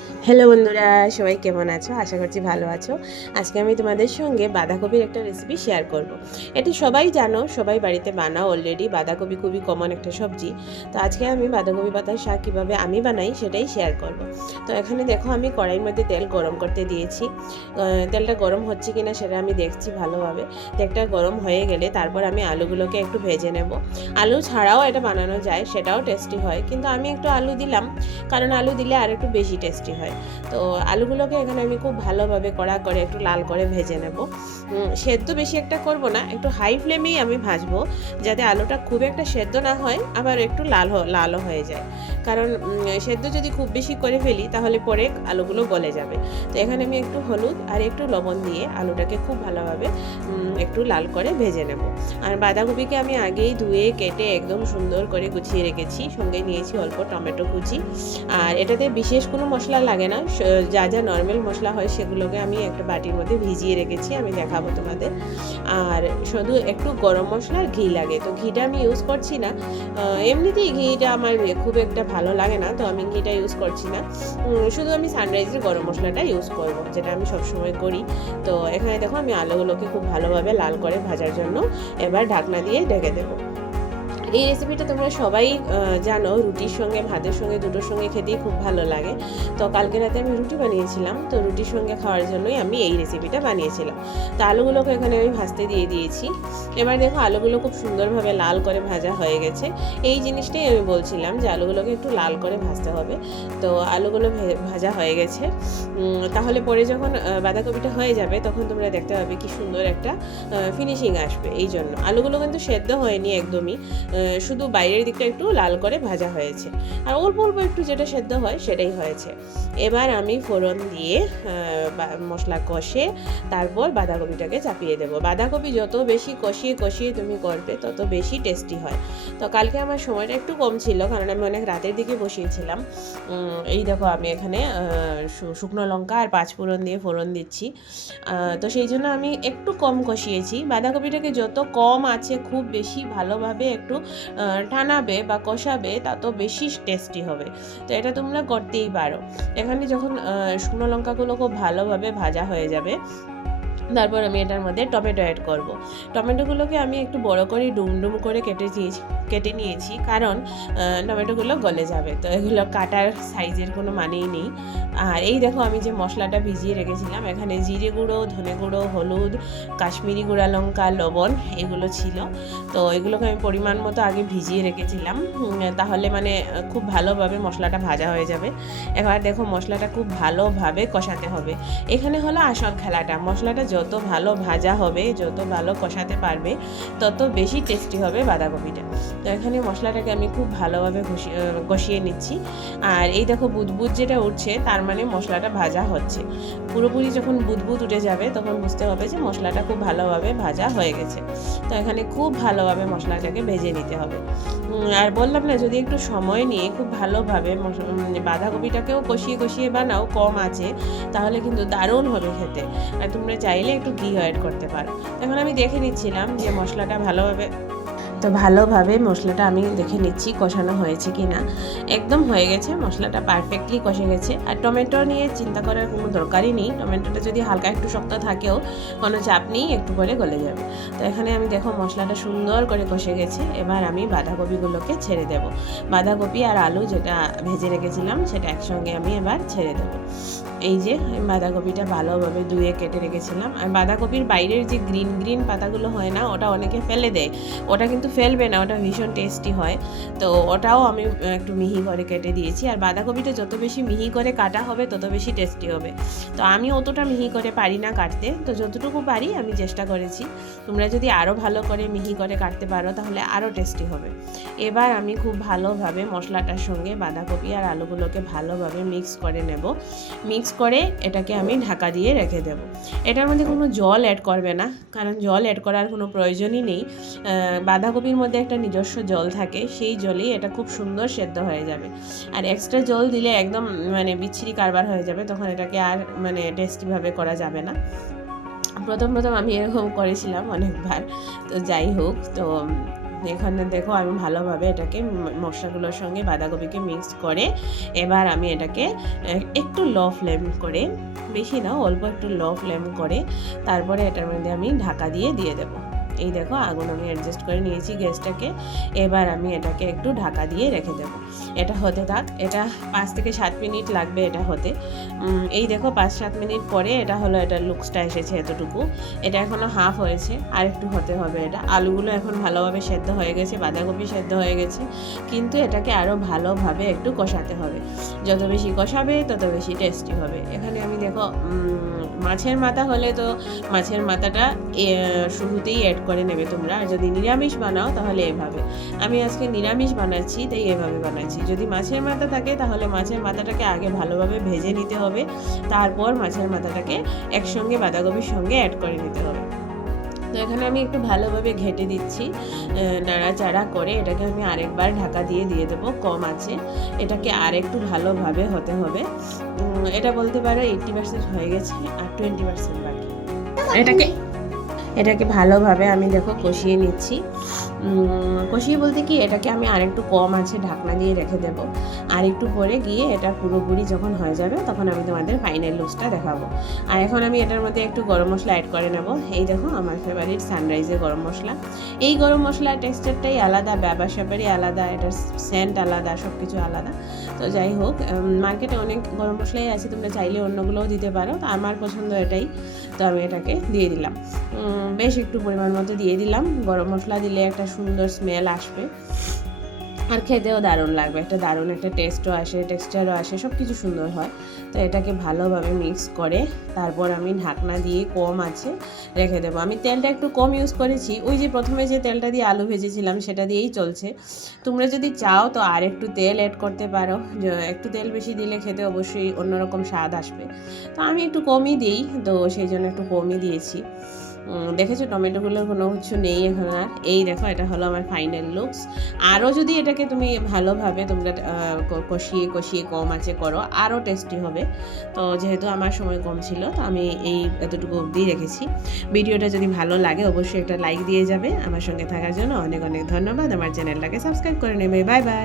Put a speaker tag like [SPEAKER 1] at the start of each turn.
[SPEAKER 1] you hello বন্ধুরা, সবাই কেমন আছো? আশা করছি ভালো আছো। আজকে আমি তোমাদের সঙ্গে বাঁধাকপির একটা রেসিপি শেয়ার করব। এটি সবাই জানো, সবাই বাড়িতে বানাও অলরেডি বাঁধাকপি খুবই কমন একটা সবজি। তো আজকে আমি বাঁধাকপি পাতার শাক কীভাবে আমি বানাই সেটাই শেয়ার করব। তো এখানে দেখো, আমি কড়াইয়ের মধ্যে তেল গরম করতে দিয়েছি। তেলটা গরম হচ্ছে কিনা সেটা আমি দেখছি ভালোভাবে। তেলটা গরম হয়ে গেলে তারপর আমি আলুগুলোকে একটু ভেজে নেব। আলু ছাড়াও এটা বানানো যায়, সেটাও টেস্টি হয়। কিন্তু আমি একটু আলু দিলাম, কারণ আলু দিলে আর একটু বেশি টেস্টি হয়। তো আলুগুলোকে এখানে আমি খুব ভালোভাবে কড়া করে একটু লাল করে ভেজে নেব। সেদ্ধ বেশি একটা করব না, একটু হাই ফ্লেমেই আমি ভাজবো, যাতে আলুটা খুব একটা সেদ্ধ না হয়, আবার একটু লাল লালও হয়ে যায়। কারণ সেদ্ধ যদি খুব বেশি করে ফেলি, তাহলে পরে আলুগুলো গলে যাবে। তো এখানে আমি একটু হলুদ আর একটু লবণ দিয়ে আলুটাকে খুব ভালোভাবে একটু লাল করে ভেজে নেব। আর বাঁধাকপিকে আমি আগেই ধুয়ে, কেটে একদম সুন্দর করে গুছিয়ে রেখেছি। সঙ্গে নিয়েছি অল্প টমেটো কুচি। আর এটাতে বিশেষ কোনো মশলা লাগে না। যা যা নর্মাল মশলা হয়, সেগুলোকে আমি একটা বাটির মধ্যে ভিজিয়ে রেখেছি। আমি দেখাবো তোমাদের। আর শুধু একটু গরম মশলা আর ঘি লাগে। তো ঘিটা আমি ইউজ করছি না। এমনিতেই ঘিটা আমার খুব একটা ভালো লাগে না, তো আমি ঘিটা ইউজ করছি না। শুধু আমি সানরাইজের গরম মশলাটা ইউজ করব, যেটা আমি সবসময় করি। তো এখানে দেখো আমি আলুগুলোকে খুব ভালোভাবে লাল করে ভাজার জন্য এবার ঢাকনা দিয়ে ঢেকে দেবো। এই রেসিপিটা তোমরা সবাই জানো, রুটির সঙ্গে, ভাতের সঙ্গে, দুটোর সঙ্গে খেতেই খুব ভালো লাগে। তো কালকে রাতে আমি রুটি বানিয়েছিলাম, তো রুটির সঙ্গে খাওয়ার জন্যই আমি এই রেসিপিটা বানিয়েছিলাম। তো আলুগুলোকে এখানে আমি ভাজতে দিয়ে দিয়েছি। এবার দেখো, আলুগুলো খুব সুন্দরভাবে লাল করে ভাজা হয়ে গেছে। এই জিনিসটাই আমি বলছিলাম যে আলুগুলোকে একটু লাল করে ভাজতে হবে। তো আলুগুলো ভাজা হয়ে গেছে। তাহলে পরে যখন বাঁধাকপিটা হয়ে যাবে, তখন তোমরা দেখতে পাবে কি সুন্দর একটা ফিনিশিং আসবে। এই জন্য। আলুগুলো কিন্তু সেদ্ধ হয়নি একদমই। শুধু বাইরের দিকটা একটু লাল করে ভাজা হয়েছে। আর অল্প অল্প একটু যেটা সেদ্ধ হয় সেটাই হয়েছে। এবার আমি ফোড়ন দিয়ে মশলা কষে তারপর বাঁধাকপিটাকে চাপিয়ে দেবো। বাঁধাকপি যত বেশি কষিয়ে কষিয়ে তুমি করবে, তত বেশি টেস্টি হয়। তো কালকে আমার সময়টা একটু কম ছিল, কারণ আমি অনেক রাতের দিকে বসিয়েছিলাম। এই দেখো আমি এখানে শুকনো লঙ্কা আর পাঁচফোড়ন দিয়ে ফোড়ন দিচ্ছি। তো সেই জন্য আমি একটু কম কষিয়েছি। বাঁধাকপিটাকে যত কম আছে, খুব বেশি ভালোভাবে একটু টানাবে বা কষাবে তত বেশি টেস্টি হবে। তো এটা তোমরা করতেই পারো। এখানে যখন শুকনো লঙ্কাগুলো খুব ভালোভাবে ভাজা হয়ে যাবে তারপর আমি এটার মধ্যে টমেটো অ্যাড করব। টমেটোগুলোকে আমি একটু বড় করে ডুম ডুম করে কেটে দিয়েছি, কেটে নিয়েছি, কারণ টমেটোগুলো গলে যাবে। তো এগুলো কাটার সাইজের কোনো মানেই নেই। আর এই দেখো আমি যে মশলাটা ভিজিয়ে রেখেছিলাম, এখানে জিরে গুঁড়ো, ধনে গুঁড়ো, হলুদ, কাশ্মীরি গুঁড়া লঙ্কা, লবণ এগুলো ছিল। তো এগুলোকে আমি পরিমাণ মতো আগে ভিজিয়ে রেখেছিলাম। তাহলে মানে খুব ভালোভাবে মশলাটা ভাজা হয়ে যাবে। এবার দেখো মশলাটা খুব ভালোভাবে কষাতে হবে। এখানে হলো আসল খেলাটা। মশলাটা যত ভালো ভাজা হবে যত ভালো কষাতে পারবে তত বেশি টেস্টি হবে বাঁধাকপিটা। তো এখানে মশলাটাকে আমি খুব ভালোভাবে কষিয়ে নিচ্ছি। আর এই দেখো বুদবুদ যেটা উঠছে তার মানে মশলাটা ভাজা হচ্ছে। পুরোপুরি যখন বুদবুদ উঠে যাবে তখন বুঝতে হবে যে মশলাটা খুব ভালোভাবে ভাজা হয়ে গেছে। তো এখানে খুব ভালোভাবে মশলাটাকে ভেজে নিতে হবে। আর বললাম না যদি একটু সময় নিয়ে খুব ভালোভাবে উম, বাঁধাকপিটাকেও কষিয়ে কষিয়ে বানাও কম আছে তাহলে কিন্তু দারুণ হবে খেতে। আর তোমরা চাইলে একটু ঘি অ্যাড করতে পারো। এখন আমি দেখে নিচ্ছিলাম যে মশলাটা ভালোভাবে তো ভালোভাবে মশলাটা আমি দেখে নিচ্ছি কষানো হয়েছে কি না। একদম হয়ে গেছে, মশলাটা পারফেক্টলি কষে গেছে। আর টমেটো নিয়ে চিন্তা করার কোনো দরকারই নেই, টমেটোটা যদি হালকা একটু শক্ত থাকেও, কোনো চাপ নেই, একটু করে গলে যাবে। তো এখানে আমি দেখো মশলাটা সুন্দর করে কষে গেছে, এবার আমি বাঁধাকপিগুলোকে ছেড়ে দেব। বাঁধাকপি আর আলু যেটা ভেজে রেখেছিলাম, সেটা একসঙ্গে আমি এবার ছেড়ে দেবো। এই যে বাঁধাকপিটা ভালোভাবে ধুয়ে কেটে রেখেছিলাম। আর বাঁধাকপির বাইরের যে গ্রিন গ্রিন পাতাগুলো হয় না, ওটা অনেকে ফেলে দেয়। ওটা কিন্তু ফেলবে না ওটা ভীষণ টেস্টি হয়। তো ওটাও আমি একটু মিহি করে কেটে দিয়েছি। আর বাঁধাকপিটা যত বেশি মিহি করে কাটা হবে তত বেশি টেস্টি হবে। তো আমি অতটা মিহি করে পারি না কাটতে। তো যতটুকু পারি আমি চেষ্টা করেছি। তোমরা যদি আরও ভালো করে মিহি করে কাটতে পারো তাহলে আরও টেস্টি হবে। এবার আমি খুব ভালোভাবে মশলাটার সঙ্গে বাঁধাকপি আর আলুগুলোকে ভালোভাবে মিক্স করে নেব। মিক্স করে এটাকে আমি ঢাকা দিয়ে রেখে দেব। এটার মধ্যে কোনো জল অ্যাড করবে না কারণ জল অ্যাড করার কোনো প্রয়োজনই নেই। আহ, বাঁধাকপির মধ্যে একটা নিজস্ব জল থাকে, সেই জলেই এটা খুব সুন্দর সেদ্ধ হয়ে যাবে। আর এক্সট্রা জল দিলে একদম মানে বিচ্ছিরি কারবার হয়ে যাবে, তখন এটাকে আর মানে টেস্টিভাবে করা যাবে না। প্রথম প্রথম আমি এরকম করেছিলাম অনেকবার, তো যাই হোক, তো এখানে দেখো আমি ভালোভাবে এটাকে মশলাগুলোর সঙ্গে বাঁধাকপিকে মিক্স করে এবার আমি এটাকে একটু লো ফ্লেম করে, বেশি না, অল্প একটু লো ফ্লেম করে, তারপরে এটার মধ্যে আমি ঢাকা দিয়ে দিয়ে দেবো। এই দেখো আগুন আমি অ্যাডজাস্ট করে নিয়েছি গ্যাসটাকে। এবার আমি এটাকে একটু ঢাকা দিয়ে রেখে দেবো। এটা হতে থাক, এটা পাঁচ থেকে সাত মিনিট লাগবে এটা হতে। এই দেখো পাঁচ সাত মিনিট পরে এটা হলো এটার লুকসটা এসেছে এতটুকু। এটা এখনও হাফ হয়েছে, আর একটু হতে হবে এটা। আলুগুলো এখন ভালোভাবে সেদ্ধ হয়ে গেছে, বাঁধাকপি সেদ্ধ হয়ে গেছে। কিন্তু এটাকে আরও ভালোভাবে একটু কষাতে হবে। যত বেশি কষাবে, তত বেশি টেস্টি হবে। এখানে আমি দেখো মাছের মাথা হলে তো মাছের মাথাটা শুরুতেই অ্যাড করে নেবে তোমরা। আর যদি নিরামিষ বানাও, তাহলে এভাবে। আমি আজকে নিরামিষ বানাচ্ছি, তাই এভাবে বানাচ্ছি। যদি মাছের মাথা থাকে, তাহলে মাছের মাথাটাকে আগে ভালোভাবে ভেজে নিতে হবে। তারপর মাছের মাথাটাকে একসঙ্গে বাঁধাকপির সঙ্গে অ্যাড করে নিতে হবে। তো এখানে আমি একটু ভালোভাবে ঘেটে দিচ্ছি নাড়াচাড়া করে। এটাকে আমি আরেকবার ঢাকা দিয়ে দিয়ে দেবো, কম আছে। এটাকে আর একটু ভালোভাবে হতে হবে। এটা বলতে পারো এইটটি পার্সেন্ট হয়ে গেছে আর টোয়েন্টি পার্সেন্ট বাকি। এটাকে এটাকে ভালোভাবে আমি দেখো কষিয়ে নিচ্ছি। কষিয়ে বলতে কি, এটাকে আমি আরেকটু কম আছে ঢাকনা দিয়ে রেখে দেব। আর একটু পরে গিয়ে এটা পুরোপুরি যখন হয়ে যাবে, তখন আমি তোমাদের ফাইনাল লুকসটা দেখাবো। আর এখন আমি এটার মধ্যে একটু গরম মশলা অ্যাড করে নেব। এই দেখো, আমার ফেভারিট সানরাইজের গরম মশলা। এই গরম মশলার টেক্সচারটাই আলাদা ব্যাপার স্যাপারই আলাদা, এটার সেন্ট আলাদা সব কিছু আলাদা। তো যাই হোক মার্কেটে অনেক গরম মশলাই আছে, তোমরা চাইলে অন্যগুলোও দিতে পারো। তো আমার পছন্দ এটাই। তো আমি এটাকে দিয়ে দিলাম। বেশ একটু পরিমাণ মতো দিয়ে দিলাম। গরম মশলা দিলে একটা সুন্দর স্মেল আসবে। আর খেতেও দারুণ লাগবে। একটা দারুণ একটা টেস্টও আসে টেক্সচারও আসে সব কিছু সুন্দর হয়। তো এটাকে ভালোভাবে মিক্স করে তারপর আমি ঢাকনা দিয়ে কম আছে রেখে দেবো। আমি তেলটা একটু কম ইউজ করেছি। ওই যে প্রথমে যে তেলটা দিয়ে আলু ভেজেছিলাম সেটা দিয়েই চলছে। তোমরা যদি চাও তো আর একটু তেল অ্যাড করতে পারো। একটু তেল বেশি দিলে খেতে অবশ্যই অন্যরকম স্বাদ আসবে। তো আমি একটু কমই দিই, তো সেই জন্য একটু কমই দিয়েছি। দেখেছ? টমেটোগুলোর কোনো কিছু নেই এখন আর। এই দেখো, এটা হলো আমার ফাইনাল লুকস আরও যদি এটাকে তুমি ভালোভাবে তোমরা কষিয়ে কষিয়ে কম আছে করো আরও টেস্টি হবে। তো যেহেতু আমার সময় কম ছিল, তো আমি এই এতটুকু অবধি রেখেছি। ভিডিওটা যদি ভালো লাগে, অবশ্যই একটা লাইক দিয়ে যাবে। আমার সঙ্গে থাকার জন্য অনেক অনেক ধন্যবাদ। আমার চ্যানেলটাকে সাবস্ক্রাইব করে নেবে। Bye bye